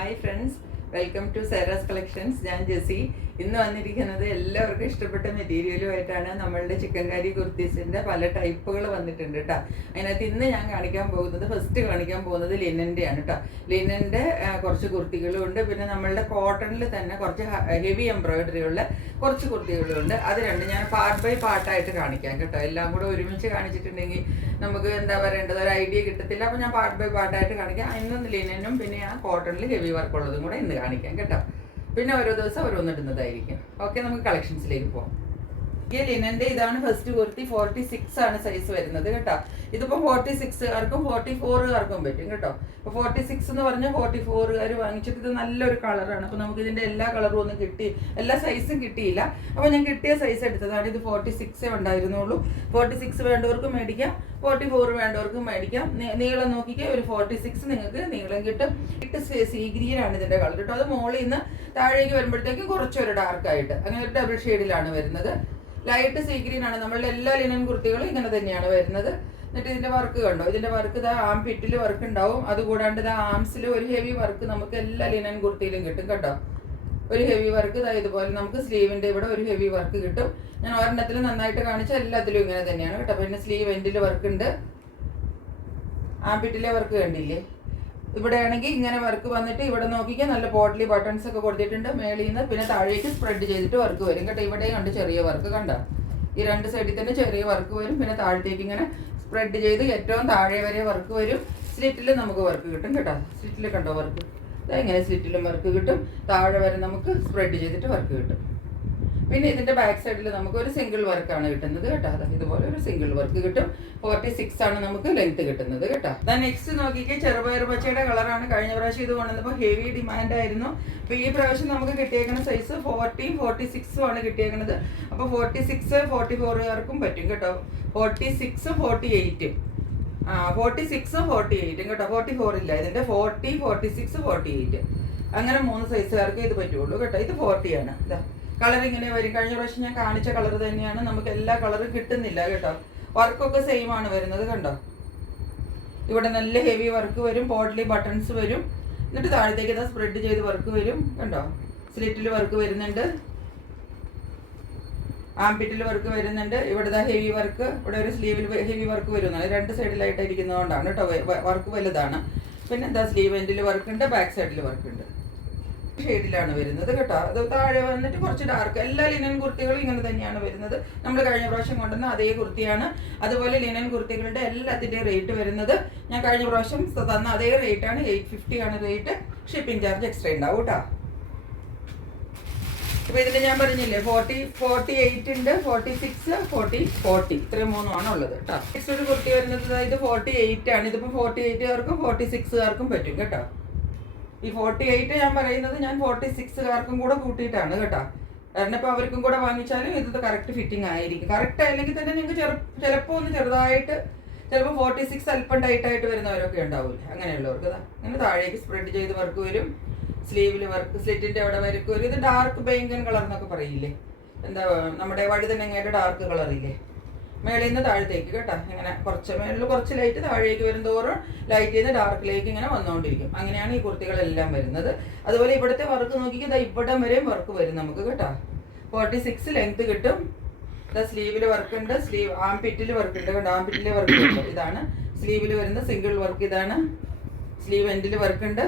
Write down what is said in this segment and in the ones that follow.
Hi friends, welcome to Sera's collections. ഞാൻ ജെസി. ഇന്ന് വന്നിരിക്കുന്നത് എല്ലാവർക്കും ഇഷ്ടപ്പെട്ട മെറ്റീരിയലുമായിട്ടാണ്. നമ്മളുടെ ചിക്കൻ കറി കുർത്തീസിൻ്റെ പല ടൈപ്പുകൾ വന്നിട്ടുണ്ട് കേട്ടോ. അതിനകത്ത് ഇന്ന് ഞാൻ ഫസ്റ്റ് കാണിക്കാൻ പോകുന്നത് ലിനൻ്റെയാണ് കേട്ടോ. ലിനൻ്റെ കുറച്ച് കുർത്തികളും ഉണ്ട്. പിന്നെ നമ്മളുടെ കോട്ടണിൽ തന്നെ കുറച്ച് ഹെവി എംബ്രോയിഡറി ഉള്ള കുറച്ച് കുർത്തികളുണ്ട്. അത് രണ്ട് ഞാൻ പാർട്ട് ബൈ പാർട്ടായിട്ട് കാണിക്കാം കേട്ടോ. എല്ലാം കൂടെ ഒരുമിച്ച് കാണിച്ചിട്ടുണ്ടെങ്കിൽ നമുക്ക് എന്താ പറയേണ്ടത്, ഒരു ഐഡിയ കിട്ടത്തില്ല. അപ്പോൾ ഞാൻ പാർട്ട് ബൈ പാർട്ടായിട്ട് കാണിക്കാം. ഇന്ന് ലിനനും പിന്നെ ആ കോട്ടണിൽ ഹെവി വർക്ക് ഉള്ളതും കൂടെ ഇന്ന് കാണിക്കാം കേട്ടോ. പിന്നെ ഓരോ ദിവസം ഓരോന്നിടുന്നതായിരിക്കും. ഓക്കെ, നമുക്ക് കളക്ഷൻസിലേക്ക് പോകാം. ഈ ലിനൻ്റെ ഇതാണ് ഫസ്റ്റ് കുർത്തി. 46 ആണ് സൈസ് വരുന്നത് കേട്ടോ. ഇതിപ്പോൾ 46കാർക്കും 44കാർക്കും പറ്റും കേട്ടോ. ഇപ്പോൾ 46 എന്ന് പറഞ്ഞാൽ 44കാർ വാങ്ങിച്ചിട്ട് ഇത് നല്ലൊരു കളറാണ്. അപ്പോൾ നമുക്ക് ഇതിൻ്റെ എല്ലാ കളറും ഒന്നും എല്ലാ സൈസും കിട്ടിയില്ല. അപ്പോൾ ഞാൻ കിട്ടിയ സൈസ് എടുത്തതാണ്. ഇത് 46 ഉണ്ടായിരുന്നുള്ളൂ. 46 വേണ്ടവർക്കും മേടിക്കാം, 44 വേണ്ടവർക്കും മേടിക്കാം. നീളം നോക്കിക്കുക, ഒരു 46 നിങ്ങൾക്ക് നീളം കിട്ടും. സീ ഗ്രീനാണ് ഇതിൻ്റെ കളർ കേട്ടോ. അത് മോളിൽ നിന്ന് താഴേക്ക് വരുമ്പോഴത്തേക്കും കുറച്ചൊരു ഡാർക്കായിട്ട് അങ്ങനെ ഒരു ഡബിൾ ഷെയ്ഡിലാണ് വരുന്നത്. ലൈറ്റ് സീ ഗ്രീൻ ആണ്. നമ്മളുടെ എല്ലാ ലിനൻ കുർത്തികളും ഇങ്ങനെ തന്നെയാണ് വരുന്നത്. എന്നിട്ട് ഇതിൻ്റെ വർക്ക് കണ്ടോ, ഇതിൻ്റെ വർക്ക് ഇതാ ആം പിറ്റിൽ വർക്ക് ഉണ്ടാവും. അതുകൂടാണ്ട് ഇതാ ആംസിൽ ഒരു ഹെവി വർക്ക് നമുക്ക് എല്ലാ ലിനൻ കുർത്തിയിലും കിട്ടും കേട്ടോ. ഒരു ഹെവി വർക്ക് ഇതാ ഇതുപോലെ നമുക്ക് സ്ലീവിൻ്റെ ഇവിടെ ഒരു ഹെവി വർക്ക് കിട്ടും. ഞാൻ ഒരെണ്ണത്തിൽ നന്നായിട്ട് കാണിച്ച എല്ലാത്തിലും ഇങ്ങനെ തന്നെയാണ് കേട്ടോ. പിന്നെ സ്ലീവ് എൻഡിൽ വർക്ക് ഉണ്ട്. ആം പിറ്റിലെ വർക്ക് കണ്ടില്ലേ? ഇവിടെ ആണെങ്കിൽ ഇങ്ങനെ വർക്ക് വന്നിട്ട് ഇവിടെ നോക്കിക്കാൻ നല്ല പോട്ട്ലി ബട്ടൺസ് ഒക്കെ കൊടുത്തിട്ടുണ്ട് മേളിൽ നിന്ന്. പിന്നെ താഴേക്ക് സ്പ്രെഡ് ചെയ്തിട്ട് വർക്ക് വരും കേട്ടോ. ഇവിടെ കണ്ട് ചെറിയ വർക്ക് കണ്ട, ഈ രണ്ട് സൈഡിൽ തന്നെ ചെറിയ വർക്ക് വരും. പിന്നെ താഴത്തേക്ക് ഇങ്ങനെ സ്പ്രെഡ് ചെയ്ത് ഏറ്റവും താഴെ വരെ വർക്ക് വരും. സ്ലിറ്റിൽ നമുക്ക് വർക്ക് കിട്ടും കേട്ടോ. സ്ലിറ്റിൽ കണ്ടോ വർക്ക്, ഇങ്ങനെ സ്ലിറ്റിലും വർക്ക് കിട്ടും. താഴെ വരെ നമുക്ക് സ്പ്രെഡ് ചെയ്തിട്ട് വർക്ക് കിട്ടും. പിന്നെ ഇതിൻ്റെ ബാക്ക് സൈഡിൽ നമുക്ക് ഒരു സിംഗിൾ വർക്കാണ് കിട്ടുന്നത് കേട്ടോ. ഇതുപോലെ ഒരു സിംഗിൾ വർക്ക് കിട്ടും. 46 ആണ് നമുക്ക് ലെങ്ത് കിട്ടുന്നത് കേട്ടോ. നെക്സ്റ്റ് നോക്കിക്കേ, ചെറുപയർ പച്ചയുടെ കളറാണ്. കഴിഞ്ഞ പ്രാവശ്യം ഇത് കൊണ്ടുവന്നപ്പോൾ ഹെവി ഡിമാൻഡ് ആയിരുന്നു. അപ്പോൾ ഈ പ്രാവശ്യം നമുക്ക് കിട്ടിയേക്കുന്ന സൈസ് 40, 46 ആണ് കിട്ടിയേക്കുന്നത്. അപ്പോൾ 46, 44കാർക്കും പറ്റും കേട്ടോ. 46, 48 46, 48 കേട്ടോ. 44 ഇല്ല ഇതിൻ്റെ. 40, 46, 48 അങ്ങനെ 3 സൈസുകാർക്ക് ഇത് പറ്റുള്ളൂ കേട്ടോ. ഇത് 40 ആണ്. ഇതാ കളർ ഇങ്ങനെ വരും. കഴിഞ്ഞ പ്രാവശ്യം ഞാൻ കാണിച്ച കളർ തന്നെയാണ്. നമുക്ക് എല്ലാ കളറും കിട്ടുന്നില്ല കേട്ടോ. വർക്കൊക്കെ സെയിം ആണ് വരുന്നത് കണ്ടോ. ഇവിടെ നല്ല ഹെവി വർക്ക് വരും, പോട്ട്ലി ബട്ടൺസ് വരും. എന്നിട്ട് താഴത്തേക്ക് ഇതാ സ്പ്രെഡ് ചെയ്ത് വർക്ക് വരും കണ്ടോ. സ്ലിറ്റിൽ വർക്ക് വരുന്നുണ്ട്, ആംപിറ്റിൽ വർക്ക് വരുന്നുണ്ട്. ഇവിടെ ഹെവി വർക്ക്, ഇവിടെ ഒരു സ്ലീവിൽ ഹെവി വർക്ക് വരുന്നത് രണ്ട് സൈഡിലായിട്ട് ഇരിക്കുന്നതുകൊണ്ടാണ് കേട്ടോ. വർക്ക് വലുതാണ്. പിന്നെ എന്താ സ്ലീവ് എൻഡിൽ വർക്ക് ഉണ്ട്, ബാക്ക് സൈഡിൽ വർക്ക് ഉണ്ട്. ഷെയ്ഡിലാണ് വരുന്നത് കേട്ടോ. അത് താഴെ വന്നിട്ട് കുറച്ച് ഡാർക്ക്. എല്ലാ ലിനൻ കുർത്തികളും ഇങ്ങനെ തന്നെയാണ് വരുന്നത്. നമ്മൾ കഴിഞ്ഞ പ്രാവശ്യം കൊണ്ടുവന്ന അതേ കുർത്തിയാണ്. അതുപോലെ ലിനൻ കുർത്തികളുടെ എല്ലാത്തിൻ്റെയും റേറ്റ് വരുന്നത് ഞാൻ കഴിഞ്ഞ പ്രാവശ്യം തന്ന അതേ റേറ്റാണ്. 850 ആണ് റേറ്റ്. ഷിപ്പിംഗ് ചാർജ് എക്സ്ട്രാ ഉണ്ടാവും കേട്ടോ. അപ്പോൾ ഇതിന് ഞാൻ പറഞ്ഞില്ലേ 48 ഉണ്ട്, 46, 40 ഇത്രയും മൂന്നുമാണ് ഉള്ളത് കേട്ടോ. നെക്സ്റ്റ് ഒരു കുർത്തി വരുന്നത് ഇത് 48 ആണ്. ഇതിപ്പോൾ 48കാർക്കും 46കാർക്കും പറ്റും കേട്ടോ. ഈ 48 ഞാൻ പറയുന്നത് ഞാൻ 46കാർക്കും കൂടെ കൂട്ടിയിട്ടാണ് കേട്ടോ. കാരണം ഇപ്പോൾ അവർക്കും കൂടെ വാങ്ങിച്ചാലും ഇത് കറക്റ്റ് ഫിറ്റിംഗ് ആയിരിക്കും. കറക്റ്റ് അല്ലെങ്കിൽ തന്നെ നിങ്ങൾക്ക് ചിലപ്പോൾ ഒന്ന് ചെറുതായിട്ട്, ചിലപ്പോൾ 46 അല്പം ടൈറ്റായിട്ട് വരുന്നവരൊക്കെ ഉണ്ടാവില്ല. അങ്ങനെയുള്ളവർക്ക് അങ്ങനെ താഴേക്ക് സ്പ്രെഡ് ചെയ്ത് വർക്ക് വരും. സ്ലീവിൽ വർക്ക്, സ്ലിറ്റിൻ്റെ അവിടെ വർക്ക് വരും. ഇത് ഡാർക്ക് ബെയിങ്കൻ കളർ എന്നൊക്കെ പറയില്ലേ, എന്താ നമ്മുടെ വഴുതനങ്ങയുടെ ഡാർക്ക് കളറില്ലേ, മേളിൽ നിന്ന് താഴത്തേക്ക് കേട്ടോ. ഇങ്ങനെ കുറച്ച് മേളിൽ കുറച്ച് ലൈറ്റ്, താഴേക്ക് വരും തോറും ലൈറ്റിൽ നിന്ന് ഡാർക്കിലേക്ക് ഇങ്ങനെ വന്നുകൊണ്ടിരിക്കും. അങ്ങനെയാണ് ഈ കുർത്തികളെല്ലാം വരുന്നത്. അതുപോലെ ഇവിടുത്തെ വർക്ക് നോക്കിക്കുക, ഇവിടം വരെയും വർക്ക് വരും നമുക്ക് കേട്ടോ. 46 ലെങ്ത് കിട്ടും. സ്ലീവിൽ വർക്ക് ഉണ്ട്, സ്ലീവ് ആംപിറ്റിൽ വർക്ക് ഉണ്ട് കേട്ടോ. ആംപിറ്റിലെ വർക്ക് ഉണ്ട്. ഇതാണ് സ്ലീവിൽ വരുന്ന സിംഗിൾ വർക്ക്. ഇതാണ് സ്ലീവ് എൻഡിൽ വർക്ക് ഉണ്ട്,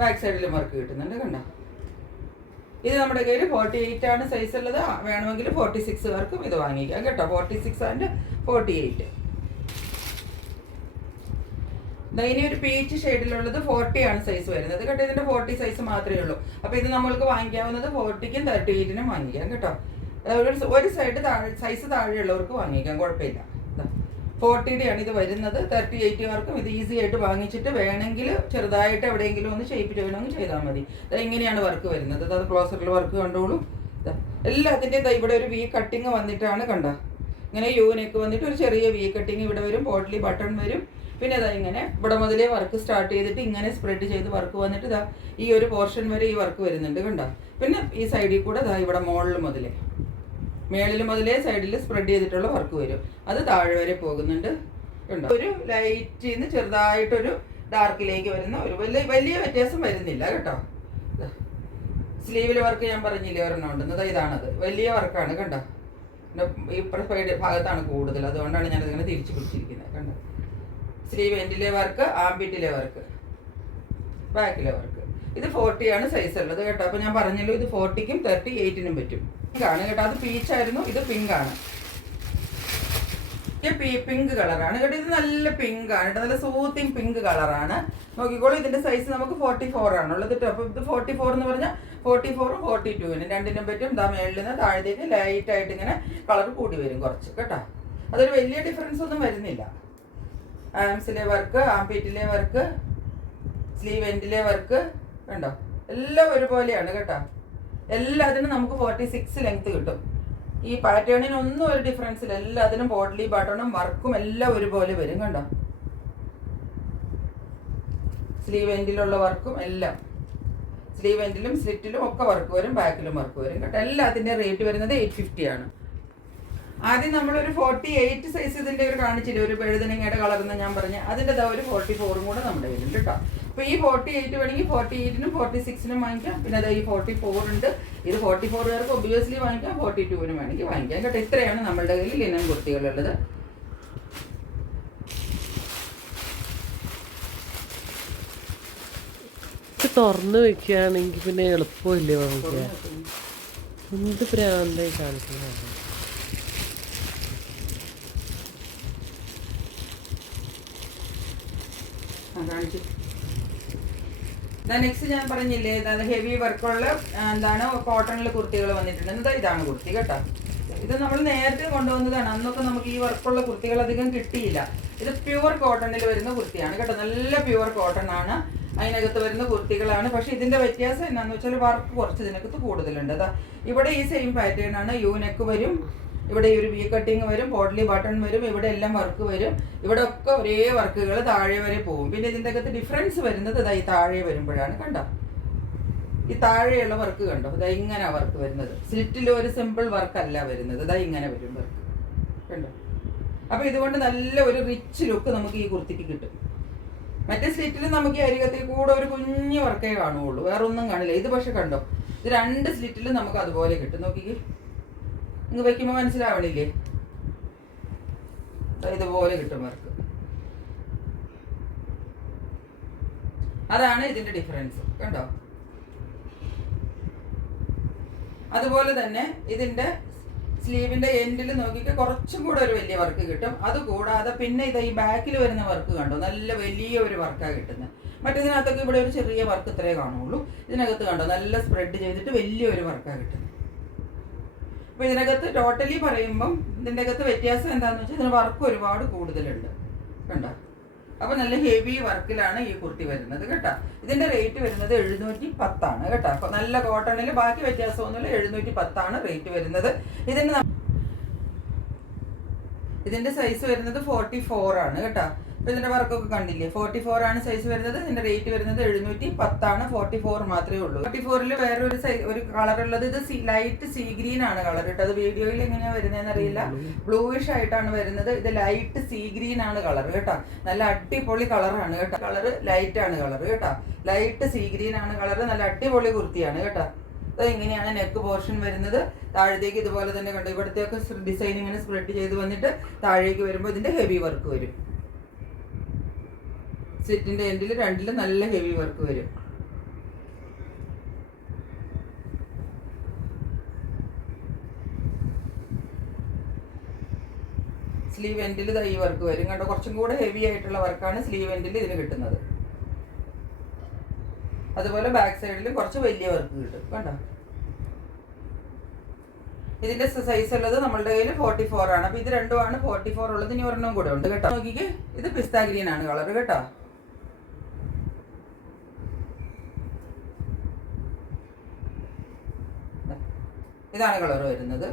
ബാക്ക് സൈഡിലും വർക്ക് കിട്ടുന്നുണ്ട് കണ്ടോ. ഇത് നമ്മുടെ കയ്യിൽ 48 ആണ് സൈസ് ഉള്ളത്. വേണമെങ്കിൽ 46കാർക്കും ഇത് വാങ്ങിക്കാം കേട്ടോ. 46 ആൻഡ് 48. ഇനി ഒരു പീച്ച് ഷെയ്ഡിലുള്ളത് 40 ആണ് സൈസ് വരുന്നത് കേട്ടോ. ഇതിൻ്റെ 40 സൈസ് മാത്രമേ ഉള്ളൂ. അപ്പോൾ ഇത് നമ്മൾക്ക് വാങ്ങിക്കാവുന്നത് 40ക്കും 38നും വാങ്ങിക്കാം കേട്ടോ. ഒരു സൈഡ് സൈസ് താഴെയുള്ളവർക്ക് വാങ്ങിക്കാം, കുഴപ്പമില്ല. 40യുടെ ആണ് ഇത് വരുന്നത്. 38കാർക്കും ഇത് ഈസി ആയിട്ട് വാങ്ങിച്ചിട്ട് വേണമെങ്കിൽ ചെറുതായിട്ട് എവിടെയെങ്കിലും ഒന്ന് ഷേപ്പ് ചെയ്യണമെങ്കിൽ ചെയ്താൽ മതി. ഇങ്ങനെയാണ് വർക്ക് വരുന്നത്. അത് ക്ലോസറിൽ വർക്ക് കണ്ടോളൂ. എല്ലാത്തിൻ്റെയും ഇവിടെ ഒരു വി കട്ടിങ് വന്നിട്ടാണ് കണ്ട. ഇങ്ങനെ യൂനെക്ക് വന്നിട്ട് ഒരു ചെറിയ വി കട്ടിങ് ഇവിടെ വരും, പോട്ട്ലി ബട്ടൺ വരും. പിന്നെ ഇങ്ങനെ ഇവിടെ മുതലേ വർക്ക് സ്റ്റാർട്ട് ചെയ്തിട്ട് ഇങ്ങനെ സ്പ്രെഡ് ചെയ്ത് വർക്ക് വന്നിട്ട് ഈ ഒരു പോർഷൻ വരെ ഈ വർക്ക് വരുന്നുണ്ട് കണ്ടോ. പിന്നെ ഈ സൈഡിൽ കൂടെ ഇവിടെ മുകളിൽ മുതലേ മേളിൽ മുതലേ സൈഡിൽ സ്പ്രെഡ് ചെയ്തിട്ടുള്ള വർക്ക് വരും. അത് താഴെ വരെ പോകുന്നുണ്ട്. ഒരു ലൈറ്റിൽ നിന്ന് ചെറുതായിട്ടൊരു ഡാർക്കിലേക്ക് വരുന്ന ഒരു വലിയ വലിയ വ്യത്യാസം വരുന്നില്ല കേട്ടോ. സ്ലീവിൽ വർക്ക് ഞാൻ പറഞ്ഞില്ലേ ഒരെണ്ണം ഉണ്ടെന്നത്, ഇതാണത്. വലിയ വർക്കാണ് കണ്ടോ. ഈ ഭാഗത്താണ് കൂടുതൽ, അതുകൊണ്ടാണ് ഞാനിതിങ്ങനെ തിരിച്ചു പിടിച്ചിരിക്കുന്നത് കണ്ടോ. സ്ലീവ് എൻഡിലെ വർക്ക്, ആംബിറ്റിലെ വർക്ക്, ബാക്കിലെ വർക്ക്. ഇത് 40 ആണ് സൈസ് ഉള്ളത് കേട്ടോ. അപ്പോൾ ഞാൻ പറഞ്ഞല്ലോ ഇത് 40ക്കും 38നും പറ്റും. പിങ്കാണ് കേട്ടോ, അത് പീച്ചായിരുന്നു, ഇത് പിങ്കാണ്. പിങ്ക് കളറാണ് കേട്ടോ, ഇത് നല്ല പിങ്കാണ് കേട്ടോ, നല്ല സൂത്തിങ് പിങ്ക് കളറാണ്. നോക്കിക്കോളൂ, ഇതിന്റെ സൈസ് നമുക്ക് 44 ആണുള്ളത് കേട്ടോ. അപ്പോൾ ഇത് 44 എന്ന് പറഞ്ഞാൽ 44ഉം 42നും രണ്ടിനും പറ്റും. ഇതാ മേളിൽ നിന്ന് താഴത്തേക്ക് ലൈറ്റായിട്ട് ഇങ്ങനെ കളർ കൂടി വരും കുറച്ച് കേട്ടോ. അതൊരു വലിയ ഡിഫറൻസ് ഒന്നും വരുന്നില്ല. ആംസിലെ വർക്ക്, ആംപീറ്റിലെ വർക്ക്, സ്ലീവ് എൻഡിലെ വർക്ക് കണ്ടോ, എല്ലാം ഒരുപോലെയാണ് കേട്ടോ. എല്ലാത്തിനും നമുക്ക് 46 ലെങ്ത് കിട്ടും. ഈ പാറ്റേണിനൊന്നും ഒരു ഡിഫറൻസ് ഇല്ല. എല്ലാത്തിനും പോട്ട്ലി ബട്ടണും വർക്കും എല്ലാം ഒരുപോലെ വരും കണ്ടോ. സ്ലീവ് എൻഡിലുള്ള വർക്കും എല്ലാം, സ്ലീവ് എൻഡിലും സ്ലിറ്റിലും ഒക്കെ വർക്ക് വരും, ബാക്കിലും വർക്ക് വരും കേട്ടോ. എല്ലാത്തിൻ്റെ റേറ്റ് വരുന്നത് 850 ആണ്. ആദ്യം നമ്മളൊരു 48 സൈസ് ഇതിൻ്റെ ഒരു കാണിച്ചില്ലേ, ഒരു എഴുതനങ്ങയുടെ കളർന്ന് ഞാൻ പറഞ്ഞ അതിൻ്റെ ഒരു 44ഉം കൂടെ നമ്മുടെ കയ്യിലുണ്ട് കേട്ടോ. അപ്പോൾ ഈ 48 വേണമെങ്കിൽ 48നും 46നും വാങ്ങിക്കാം. പിന്നെ അതായത് ഈ 44 ഉണ്ട്. ഇത് 44 പേർക്ക് ഒബ്വിയസ്ലി വാങ്ങിക്കാം, 42നും വേണമെങ്കിൽ വാങ്ങിക്കാം കേട്ടോ. ഇത്രയാണ് നമ്മളുടെ കയ്യിൽ ലിനൻ കുർത്തികളുള്ളത്. തുറന്ന് വെക്കുകയാണെങ്കിൽ പിന്നെ എളുപ്പമില്ലേ നമുക്ക്. എന്ത് പ്രാന്തായി കാണിക്കുന്നതാണ്. നെക്സ്റ്റ് ഞാൻ പറഞ്ഞില്ലേ, ഹെവി വർക്കുള്ള എന്താണ് കോട്ടണിൽ കുർത്തികൾ വന്നിട്ടുണ്ട്. ഇതാണ് കുർത്തി കേട്ടോ. ഇത് നമ്മൾ നേരത്തെ കൊണ്ടുവന്നതാണ്. അന്നൊക്കെ നമുക്ക് ഈ വർക്കുള്ള കുർത്തികൾ അധികം കിട്ടിയില്ല. ഇത് പ്യുവർ കോട്ടണിൽ വരുന്ന കുർത്തിയാണ് കേട്ടോ. നല്ല പ്യുവർ കോട്ടൺ ആണ്, അതിനകത്ത് വരുന്ന കുർത്തികളാണ്. പക്ഷെ ഇതിന്റെ വ്യത്യാസം എന്താണെന്ന് വെച്ചാൽ വർക്ക് കുറച്ച് ഇതിനകത്ത് കൂടുതലുണ്ട്. അതാ ഇവിടെ ഈ സെയിം പാറ്റേൺ ആണ്. യു നെക്ക് വരും, ഇവിടെ ഈ ഒരു വി കട്ടിങ് വരും, പോട്ട്ലി ബട്ടൺ വരും, ഇവിടെ എല്ലാം വർക്ക് വരും. ഇവിടെ ഒക്കെ ഒരേ വർക്കുകൾ താഴെ വരെ പോകും. പിന്നെ ഇതിൻ്റെ അകത്ത് ഡിഫറൻസ് വരുന്നത് ഇതാ ഈ താഴെ വരുമ്പോഴാണ് കണ്ടോ. ഈ താഴെയുള്ള വർക്ക് കണ്ടോ, ഇതാ ഇങ്ങനെ വർക്ക് വരുന്നത്. സ്ലിറ്റിലും ഒരു സിമ്പിൾ വർക്ക് അല്ല വരുന്നത്, ഇതാ ഇങ്ങനെ വരും വർക്ക് കണ്ടോ. അപ്പോൾ ഇതുകൊണ്ട് നല്ല ഒരു റിച്ച് ലുക്ക് നമുക്ക് ഈ കുർത്തിക്ക് കിട്ടും. മറ്റേ സ്ലിറ്റിൽ നമുക്ക് ഈ അരികത്തിൽ കൂടെ ഒരു കുഞ്ഞു വർക്കേ കാണുകയുള്ളൂ, വേറെ ഒന്നും കാണില്ല. ഇത് പക്ഷെ കണ്ടോ, ഇത് 2 സ്ലിറ്റിലും നമുക്ക് അതുപോലെ കിട്ടും. നോക്കിക്കേ, നിങ്ങൾ വെക്കുമ്പോൾ മനസ്സിലാവണില്ലേ, ഇതുപോലെ കിട്ടും വർക്ക്. അതാണ് ഇതിന്റെ ഡിഫറൻസ് കണ്ടോ. അതുപോലെ തന്നെ ഇതിന്റെ സ്ലീവിന്റെ എൻഡിൽ നോക്കിയിട്ട് കുറച്ചും കൂടെ ഒരു വലിയ വർക്ക് കിട്ടും. അതുകൂടാതെ പിന്നെ ഇത് ഈ ബാക്കിൽ വരുന്ന വർക്ക് കണ്ടോ, നല്ല വലിയ ഒരു വർക്കാണ് കിട്ടുന്നത്. മറ്റേതിനകത്തൊക്കെ ഇവിടെ ഒരു ചെറിയ വർക്ക് ഇത്രേ കാണുള്ളൂ. ഇതിനകത്ത് കണ്ടോ നല്ല സ്പ്രെഡ് ചെയ്തിട്ട് വലിയൊരു വർക്കാണ് കിട്ടുന്നത്. അപ്പോൾ ഇതിനകത്ത് ടോട്ടലി പറയുമ്പം ഇതിൻ്റെ അകത്ത് വ്യത്യാസം എന്താണെന്ന് വെച്ചാൽ ഇതിന് വർക്ക് ഒരുപാട് കൂടുതലുണ്ട് കണ്ടോ. അപ്പോൾ നല്ല ഹെവി വർക്കിലാണ് ഈ കുർത്തി വരുന്നത് കേട്ടോ. ഇതിൻ്റെ റേറ്റ് വരുന്നത് 710 ആണ് കേട്ടോ. അപ്പോൾ നല്ല കോട്ടണിൽ ബാക്കി വ്യത്യാസമൊന്നുമില്ല, 710 ആണ് റേറ്റ് വരുന്നത്. ഇതിൻ്റെ സൈസ് വരുന്നത് 44 ആണ് കേട്ടോ. അപ്പോൾ ഇതിൻ്റെ വർക്കൊക്കെ കണ്ടില്ലേ, 44 ആണ് സൈസ് വരുന്നത്. ഇതിൻ്റെ റേറ്റ് വരുന്നത് 710 ആണ്. 44 മാത്രമേ ഉള്ളൂ. 44ൽ വേറൊരു ഒരു കളർ ഉള്ളത്, ഇത് ലൈറ്റ് സീ ഗ്രീൻ ആണ് കളർ കേട്ടോ. അത് വീഡിയോയിൽ എങ്ങനെയാണ് വരുന്നതെന്ന് അറിയില്ല, ബ്ലൂയിഷ് ആയിട്ടാണ് വരുന്നത്. ഇത് ലൈറ്റ് സീ ഗ്രീൻ ആണ് കളർ കേട്ടോ. നല്ല അടിപൊളി കളറാണ് കേട്ടോ. കളർ ലൈറ്റ് ആണ് കളർ കേട്ടോ. ലൈറ്റ് സീ ഗ്രീൻ ആണ് കളർ. നല്ല അടിപൊളി കുർത്തിയാണ് കേട്ടോ. അത് ഇങ്ങനെയാണ് നെക്ക് പോർഷൻ വരുന്നത്. താഴത്തേക്ക് ഇതുപോലെ തന്നെ കണ്ടു, ഇവിടത്തേക്ക് ഡിസൈൻ ഇങ്ങനെ സ്പ്രെഡ് ചെയ്ത് വന്നിട്ട് താഴേക്ക് വരുമ്പോൾ ഇതിൻ്റെ ഹെവി വർക്ക് വരും. സ്ലിറ്റിന്റെ എൻഡിൽ 2ലും നല്ല ഹെവി വർക്ക് വരും. സ്ലീവ് എൻഡിൽ ഈ വർക്ക് വരും കണ്ടോ. കുറച്ചും കൂടെ ഹെവി ആയിട്ടുള്ള വർക്കാണ് സ്ലീവ് എൻഡിൽ ഇതിന് കിട്ടുന്നത്. അതുപോലെ ബാക്ക് സൈഡിലും കുറച്ച് വലിയ വർക്ക് കിട്ടും കണ്ടോ. ഇതിന്റെ സൈസ് ഉള്ളത് നമ്മളുടെ കയ്യിൽ 44 ആണ്. അപ്പൊ ഇത് രണ്ടുമാണ് 44 ഉള്ളത്. ഇനി ഒരെണ്ണം കൂടെ ഉണ്ട് കേട്ടോ. നോക്കിക്കേ, ഇത് പിസ്ത ഗ്രീൻ ആണ് കളർ കേട്ടോ. ഇതാണ് കളർ വരുന്നത്.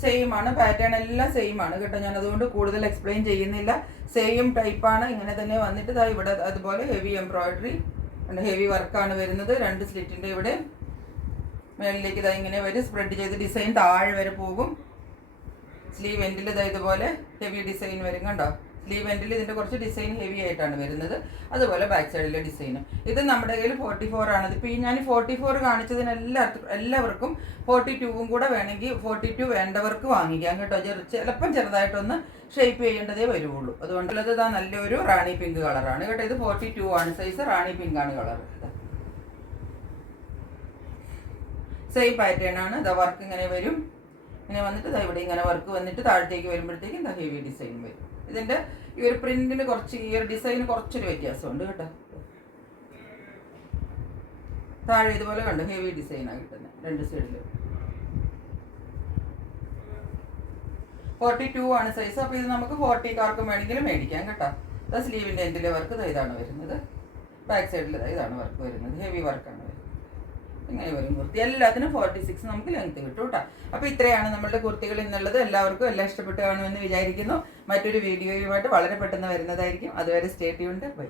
സെയിം ആണ്, പാറ്റേൺ എല്ലാം സെയിം ആണ് കേട്ടോ. ഞാൻ അതുകൊണ്ട് കൂടുതൽ എക്സ്പ്ലെയിൻ ചെയ്യുന്നില്ല. സെയിം ടൈപ്പാണ്, ഇങ്ങനെ തന്നെ വന്നിട്ട് ഇതാ ഇവിടെ അതുപോലെ ഹെവി എംബ്രോയിഡറി ഹെവി വർക്കാണ് വരുന്നത്. 2 സ്ലിറ്റിൻ്റെ ഇവിടെ മേളിലേക്ക് ഇതാ ഇങ്ങനെ വരും, സ്പ്രെഡ് ചെയ്ത് ഡിസൈൻ താഴെ വരെ പോകും. സ്ലീവ് എൻഡിൽ ഇതാ ഇതുപോലെ ഹെവി ഡിസൈൻ വരും കണ്ടോ. സ്ലീവ് എൻഡിൽ ഇതിൻ്റെ കുറച്ച് ഡിസൈൻ ഹെവി ആയിട്ടാണ് വരുന്നത്. അതുപോലെ ബാക്ക് സൈഡിലെ ഡിസൈനും. ഇത് നമ്മുടെ കയ്യിൽ 44 ആണ്. ഇപ്പോൾ ഈ ഞാൻ 44 കാണിച്ചതിന് എല്ലാവർക്കും 42 കൂടെ വേണമെങ്കിൽ 42 വേണ്ടവർക്ക് വാങ്ങിക്കാം കേട്ടോ. ചിലപ്പം ചെറുതായിട്ടൊന്ന് ഷേപ്പ് ചെയ്യേണ്ടതേ വരുള്ളൂ. അതുകൊണ്ടുള്ളത് ഇതാ നല്ലൊരു റാണി പിങ്ക് കളറാണ് കേട്ടോ. ഇത് 42 ആണ് സൈസ്, റാണി പിങ്ക് ആണ് കളർ. സെയിം പാറ്റേൺ ആണ്. ഇതാ വർക്ക് ഇങ്ങനെ വരും, ഇങ്ങനെ വന്നിട്ട് ഇതാ ഇവിടെ ഇങ്ങനെ വർക്ക് വന്നിട്ട് താഴത്തേക്ക് വരുമ്പോഴത്തേക്കും ഇതാ ഹെവി ഡിസൈൻ വരും. ഇതിൻ്റെ ഈ ഒരു പ്രിന്റിന് കുറച്ച് ഈ ഒരു ഡിസൈന് കുറച്ചൊരു വ്യത്യാസമുണ്ട് കേട്ടോ. താഴെ ഇതുപോലെ കണ്ടു ഹെവി ഡിസൈനാണ് കിട്ടുന്നത് രണ്ട് സൈഡിലും. 42 ആണ് സൈസ്. അപ്പോൾ ഇത് നമുക്ക് 40 വേണമെങ്കിലും മേടിക്കാം കേട്ടോ. ഇതാ സ്ലീവിൻ്റെ എൻഡിലെ വർക്ക് ഇതാണ് വരുന്നത്. ബാക്ക് സൈഡിൽ ഇതാണ് വർക്ക് വരുന്നത്, ഹെവി വർക്കാണ് വരുന്നത്. ഇങ്ങനെ വരും കുർത്തി. എല്ലാത്തിനും 46 നമുക്ക് ലെങ്ത് കിട്ടും കേട്ടോ. അപ്പോൾ ഇത്രയാണ് നമ്മളുടെ കുർത്തികൾ എന്നുള്ളത്. എല്ലാവർക്കും എല്ലാം ഇഷ്ടപ്പെട്ടു കാണുമെന്ന് വിചാരിക്കുന്നു. മറ്റൊരു വീഡിയോയുമായിട്ട് വളരെ പെട്ടെന്ന് വരുന്നതായിരിക്കും. അതുവരെ സ്റ്റേ ട്യൂൺഡ്. ബൈ.